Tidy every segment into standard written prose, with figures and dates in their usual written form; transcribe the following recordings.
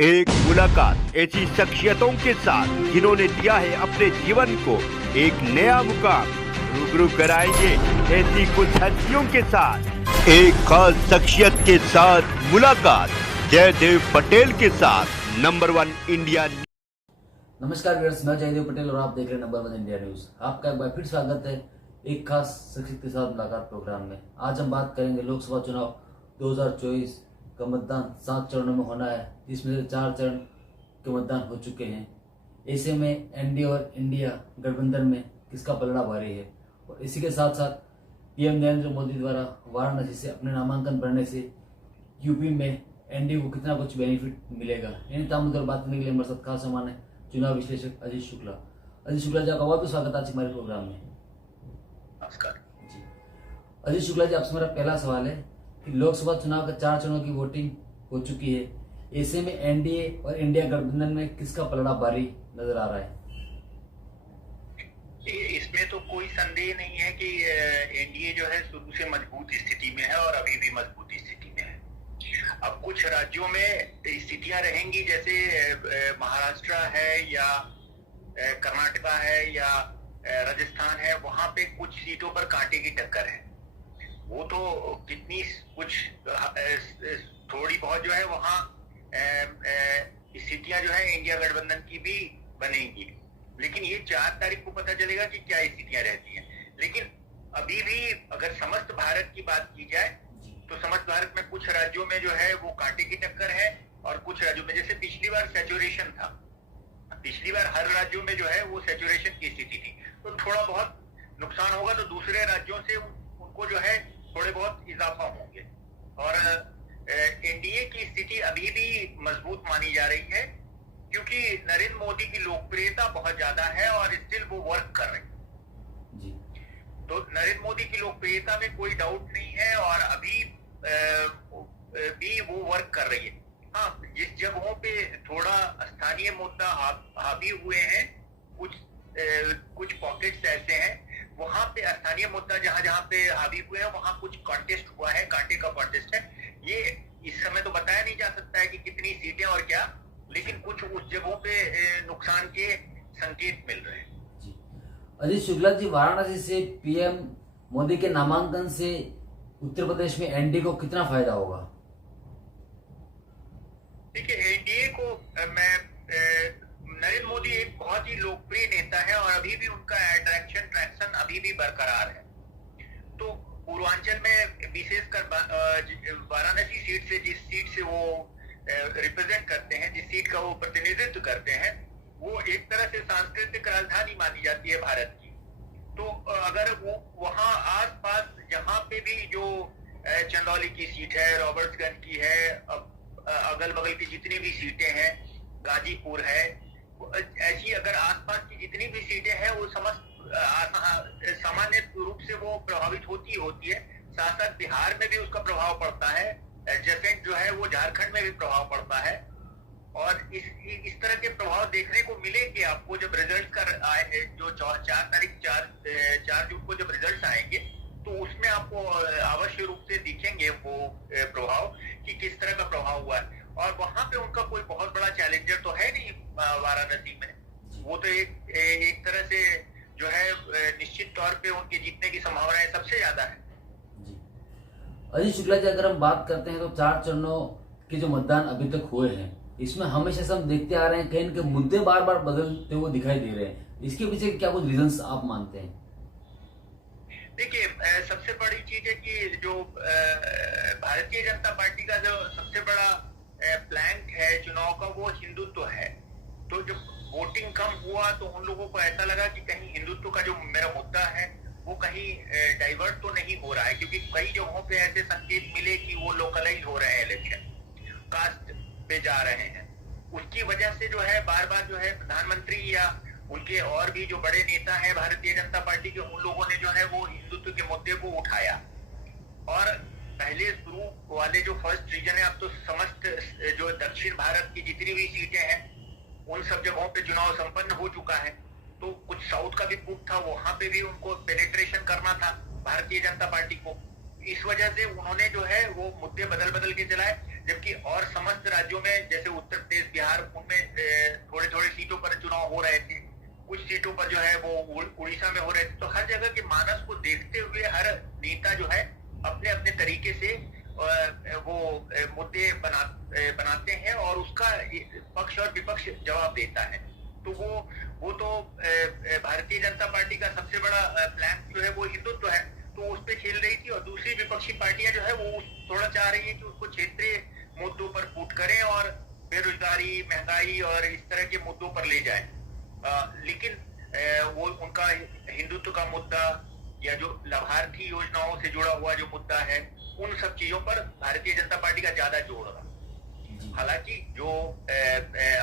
एक मुलाकात ऐसी शख्सियतों के साथ जिन्होंने दिया है अपने जीवन को एक नया मुकाम। रूबरू कराएंगे ऐसी कुछ हस्तियों के साथ एक खास शख्सियत के साथ मुलाकात जयदेव पटेल के साथ नंबर 1 इंडिया। नमस्कार व्यूअर्स, मैं जयदेव पटेल और आप देख रहे हैं नंबर 1 इंडिया न्यूज। आपका एक बार फिर स्वागत है एक खास शख्सियत के साथ मुलाकात प्रोग्राम में। आज हम बात करेंगे लोकसभा चुनाव 2024 का मतदान 7 चरणों में होना है, जिसमें से 4 चरण के मतदान हो चुके हैं। ऐसे में एनडीए और इंडिया गठबंधन में किसका पलड़ा भारी है, और इसी के साथ साथ पीएम नरेंद्र मोदी द्वारा वाराणसी से अपने नामांकन भरने से यूपी में एनडीए को कितना कुछ बेनिफिट मिलेगा, इन तमाम मुद्दों पर बात करने के लिए हमारे साथ खास मेहमान है चुनाव विश्लेषक अजीत शुक्ला। अजीत शुक्ला जी, आपका बहुत बहुत स्वागत आज हमारे प्रोग्राम में। नमस्कार जी अजीत शुक्ला जी, आपसे मेरा पहला सवाल है कि लोकसभा चुनाव का 4 चरणों की वोटिंग हो चुकी है। ऐसे में एनडीए और इंडिया गठबंधन में किसका पलड़ा भारी नजर आ रहा है? इसमें तो कोई संदेह नहीं है कि एनडीए जो है शुरू से मजबूत स्थिति में है और अभी भी मजबूत स्थिति में है। अब कुछ राज्यों में स्थितियां रहेंगी, जैसे महाराष्ट्र है या कर्नाटका है या राजस्थान है, वहां पे कुछ सीटों पर कांटे की टक्कर है। वो तो कितनी कुछ थोड़ी बहुत जो है वहां स्थितियां जो है इंडिया गठबंधन की भी बनेंगी, लेकिन ये 4 तारीख को पता चलेगा कि क्या स्थितियां रहती हैं। लेकिन अभी भी अगर समस्त भारत की बात की जाए तो समस्त भारत में कुछ राज्यों में जो है वो कांटे की टक्कर है, और कुछ राज्यों में, जैसे पिछली बार सैचुरेशन था, पिछली बार हर राज्यों में जो है वो सैचुरेशन की स्थिति थी, तो थोड़ा बहुत नुकसान होगा, तो दूसरे राज्यों से उनको जो है थोड़े बहुत इजाफा होंगे। और एनडीए की स्थिति अभी भी मजबूत मानी जा रही है, क्योंकि नरेंद्र मोदी की लोकप्रियता बहुत ज्यादा है और स्टिल वो वर्क कर रहे हैं जी। तो नरेंद्र मोदी की लोकप्रियता में कोई डाउट नहीं है, और अभी भी वो वर्क कर रही है। हाँ, जिस जगहों पे थोड़ा स्थानीय मुद्दा हावी हुए हैं, कुछ पॉकेट्स ऐसे हैं वहां पे स्थानीय मुद्दा जहां पे हावी हुए हैं वहां कुछ कॉन्टेस्ट हुआ है, कांटे का कॉन्टेस्ट है। ये इस समय तो बताया नहीं जा सकता है कि कितनी सीटें और क्या, लेकिन कुछ उस जगहों पे नुकसान के संकेत मिल रहे हैं जी। अजीत शुक्ला जी, वाराणसी से पीएम मोदी के नामांकन से उत्तर प्रदेश में एनडीए को कितना फायदा होगा? देखिए, एनडीए को नरेंद्र मोदी एक बहुत ही लोकप्रिय नेता है और अभी भी उनका ट्रैक्शन अभी भी बरकरार है। तो पूर्वांचल में विशेषकर वाराणसी सीट से, जिस सीट से वो रिप्रेजेंट करते हैं, जिस सीट का वो प्रतिनिधित्व करते हैं, वो एक तरह से सांस्कृतिक राजधानी मानी जाती है भारत की। तो अगर वो वहां आसपास जहां पे भी जो चंदौली की सीट है, रॉबर्ट्सगंज की है, अगल बगल की जितनी भी सीटें हैं, गाजीपुर है, ऐसी अगर आसपास की जितनी भी सीटें हैं वो सामान्य रूप से वो प्रभावित होती है। साथ साथ बिहार में भी उसका प्रभाव पड़ता है, एडजेसेंट जो है वो झारखंड में भी प्रभाव पड़ता है। और इस तरह के प्रभाव देखने को मिलेंगे आपको जब रिजल्ट जो 4 जून को जब रिजल्ट आएंगे, तो उसमें आपको अवश्य रूप से दिखेंगे वो प्रभाव कि किस तरह का प्रभाव हुआ है। और वहां पे उनका कोई बहुत बड़ा चैलेंजर तो है नहीं वाराणसी में, वो तो एक तरह से जो है निश्चित तौर पे उनके जीतने की संभावनाएं सबसे ज्यादा है जी। अजीत शुक्ला जी, अगर हम बात करते हैं तो 4 चरणों के जो मतदान अभी तक हुए हैं, इसमें हमेशा से हम देखते आ रहे हैं कहीं के मुद्दे बार बार बदलते हुए दिखाई दे रहे हैं। इसके पीछे क्या कुछ रीजंस आप मानते हैं? देखिए, सबसे बड़ी चीज है कि जो भारतीय जनता पार्टी का जो सबसे बड़ा प्लैंक है चुनाव का, वो हिंदुत्व है। तो जब वोटिंग कम हुआ तो उन लोगों को ऐसा लगा कि कहीं हिंदुत्व का जो मेरा मुद्दा है वो कहीं डाइवर्ट तो नहीं हो रहा है, क्योंकि कई जगहों पे ऐसे संकेत मिले कि वो लोकलाइज हो रहे हैं, इलेक्शन कास्ट पे जा रहे हैं। उसकी वजह से जो है बार बार जो है प्रधानमंत्री या उनके और भी जो बड़े नेता हैं भारतीय जनता पार्टी के, उन लोगों ने जो है वो हिंदुत्व के मुद्दे को उठाया। और पहले शुरू वाले जो फर्स्ट रीजन है, अब तो समस्त जो दक्षिण भारत की जितनी भी सीटें हैं उन सब जगहों पे चुनाव संपन्न हो चुका है। तो कुछ साउथ का भी ग्रुप था, वहां पे भी उनको पेनिट्रेशन करना था भारतीय जनता पार्टी को। इस वजह से उन्होंने जो है वो मुद्दे बदल के चलाए, जबकि और समस्त राज्यों में जैसे उत्तर प्रदेश, बिहार उनमें थोड़े थोड़े सीटों पर चुनाव हो रहे थे, कुछ सीटों पर जो है वो उड़ीसा में हो रहे थे। तो हर जगह के मानस को देखते हुए हर नेता जो है अपने अपने तरीके से वो मुद्दे बनाते हैं और उसका पक्ष और विपक्ष जवाब देता है। तो वो तो भारतीय जनता पार्टी का सबसे बड़ा प्लान जो है वो हिंदुत्व है, तो उस पे खेल रही थी। और दूसरी विपक्षी पार्टियां जो है वो थोड़ा चाह रही है कि उसको क्षेत्रीय मुद्दों पर फूट करें और बेरोजगारी, महंगाई और इस तरह के मुद्दों पर ले जाए। लेकिन वो उनका हिंदुत्व का मुद्दा या जो लाभार्थी योजनाओं से जुड़ा हुआ जो मुद्दा है, उन सब चीजों पर भारतीय जनता पार्टी का ज्यादा जोर रहा। हालांकि जो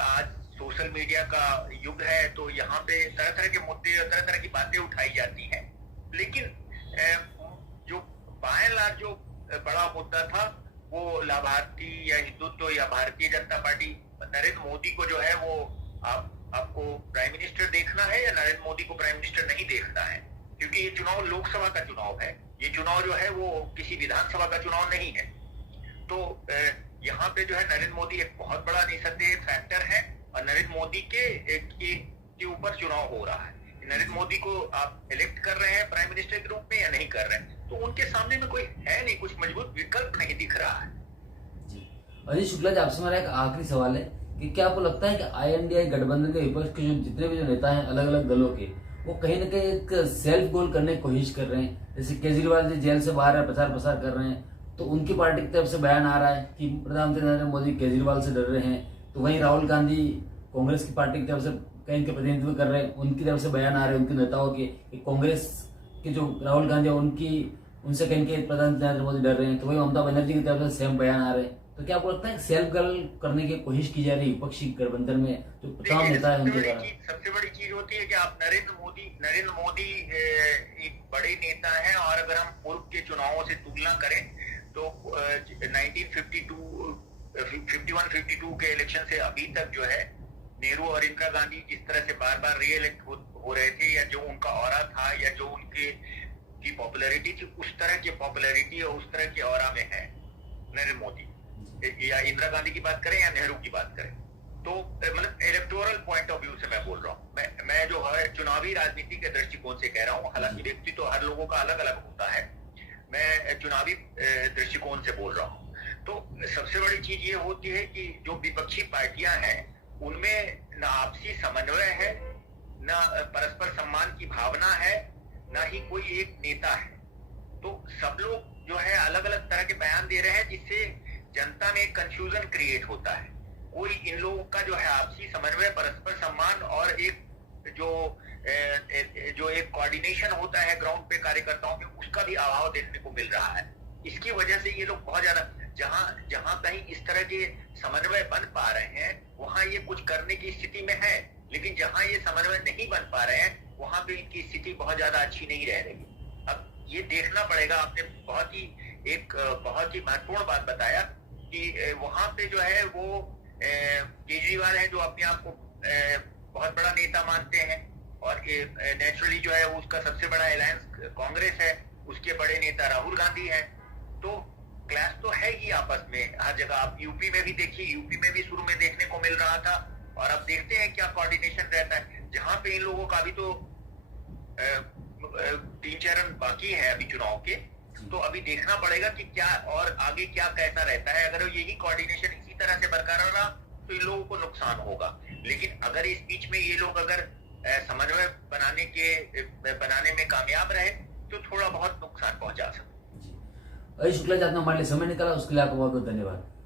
आज सोशल मीडिया का युग है, तो यहाँ पे तरह तरह के मुद्दे और तरह तरह की बातें उठाई जाती हैं, लेकिन जो बाय एंड लार्ज जो बड़ा मुद्दा था वो लाभार्थी या हिंदुत्व या भारतीय जनता पार्टी, नरेंद्र मोदी को जो है वो आपको प्राइम मिनिस्टर देखना है या नरेंद्र मोदी को प्राइम मिनिस्टर नहीं देखना है, क्योंकि ये चुनाव लोकसभा का चुनाव है, ये चुनाव जो है वो किसी विधानसभा का चुनाव नहीं है। तो यहाँ पे जो है नरेंद्र मोदी एक बहुत बड़ा निसंदेह फैक्टर है और नरेंद्र मोदी के ऊपर चुनाव हो रहा है। नरेंद्र मोदी को आप इलेक्ट कर रहे हैं प्राइम मिनिस्टर के रूप में या नहीं कर रहे हैं, तो उनके सामने में कोई है नहीं, कुछ मजबूत विकल्प नहीं दिख रहा है। जी अजीत शुक्ला जी, आपसे हमारा एक आखिरी सवाल है कि क्या आपको लगता है कि INDI गठबंधन के विपक्ष के जो जितने भी जो नेता हैं अलग अलग दलों के, वो कहीं न कहीं एक सेल्फ गोल करने की कोशिश कर रहे हैं? जैसे केजरीवाल जी जेल से बाहर है, प्रचार प्रसार कर रहे हैं, तो उनकी पार्टी की तरफ से बयान आ रहा है कि प्रधानमंत्री नरेंद्र मोदी केजरीवाल से डर रहे हैं। तो वहीं राहुल गांधी कांग्रेस की पार्टी की तरफ से कहीं के प्रतिनिधित्व कर रहे हैं, उनकी तरफ से बयान आ रहे हैं उनके नेताओं के, कांग्रेस के जो राहुल गांधी उनसे कहीं के प्रधानमंत्री नरेंद्र मोदी डर रहे हैं। तो वही ममता बनर्जी की तरफ से सेम बयान आ रहे हैं। तो क्या आपको लगता है सेल्फ गर्ल करने की कोशिश की जा रही है विपक्षी गठबंधन में जो तमाम नेता है उनके द्वारा? सबसे बड़ी चीज होती है कि आप नरेंद्र मोदी एक बड़े नेता हैं, और अगर हम पूर्व के चुनावों से तुलना करें तो 1951-52 के इलेक्शन से अभी तक जो है नेहरू और इंदिरा गांधी जिस तरह से बार बार रीइलेक्ट हो रहे थे, या जो उनका ऑरा था या जो उनके की पॉपुलैरिटी थी, उस तरह की पॉपुलैरिटी और उस तरह के ऑरा में है नरेंद्र मोदी। या इंदिरा गांधी की बात करें या नेहरू की बात करें, तो मतलब इलेक्टोरल पॉइंट ऑफ व्यू से मैं बोल रहा हूँ। मैं जो है चुनावी राजनीति के दृष्टिकोण से कह रहा हूँ, हालांकि व्यक्ति तो हर लोगों का अलग अलग होता है, मैं चुनावी दृष्टिकोण से बोल रहा हूँ। तो सबसे बड़ी चीज ये होती है कि जो विपक्षी पार्टियां हैं उनमें न आपसी समन्वय है, न परस्पर सम्मान की भावना है, न ही कोई एक नेता है। तो सब लोग जो है अलग अलग तरह के बयान दे रहे हैं, जिससे जनता में एक कंफ्यूजन क्रिएट होता है। कोई इन लोगों का जो है आपसी समन्वय, परस्पर सम्मान और एक जो एक कोऑर्डिनेशन होता है ग्राउंड पे कार्यकर्ताओं में, उसका भी अभाव देखने को मिल रहा है। इसकी वजह से ये लोग बहुत ज्यादा जहां कहीं इस तरह के समन्वय बन पा रहे हैं वहां ये कुछ करने की स्थिति में है, लेकिन जहां ये समन्वय नहीं बन पा रहे हैं वहां पे इनकी स्थिति बहुत ज्यादा अच्छी नहीं रह रही। अब ये देखना पड़ेगा। आपने बहुत ही महत्वपूर्ण बात बताया कि वहां पे जो है वो केजरीवाल है जो अपने आप को बहुत बड़ा नेता मानते हैं, और नेचुरली जो है उसका सबसे बड़ा अलायंस कांग्रेस है, उसके बड़े नेता राहुल गांधी हैं। तो क्लैश तो है ही आपस में हर जगह। आप यूपी में भी देखिए, यूपी में भी शुरू में देखने को मिल रहा था, और अब देखते हैं क्या कोऑर्डिनेशन रहता है। जहां पे इन लोगों का अभी तो 3 चरण बाकी है अभी चुनाव के, तो अभी देखना पड़ेगा कि क्या और आगे क्या कैसा रहता है। अगर यही कोऑर्डिनेशन इसी तरह से बरकरार रहा तो इन लोगों को नुकसान होगा, लेकिन अगर इस बीच में ये लोग अगर समन्वय बनाने में कामयाब रहे तो थोड़ा बहुत नुकसान पहुंचा सकते। अजीत शुक्ला जी, आपने हमारे लिए समय निकाला, उसके लिए आपको बहुत बहुत धन्यवाद।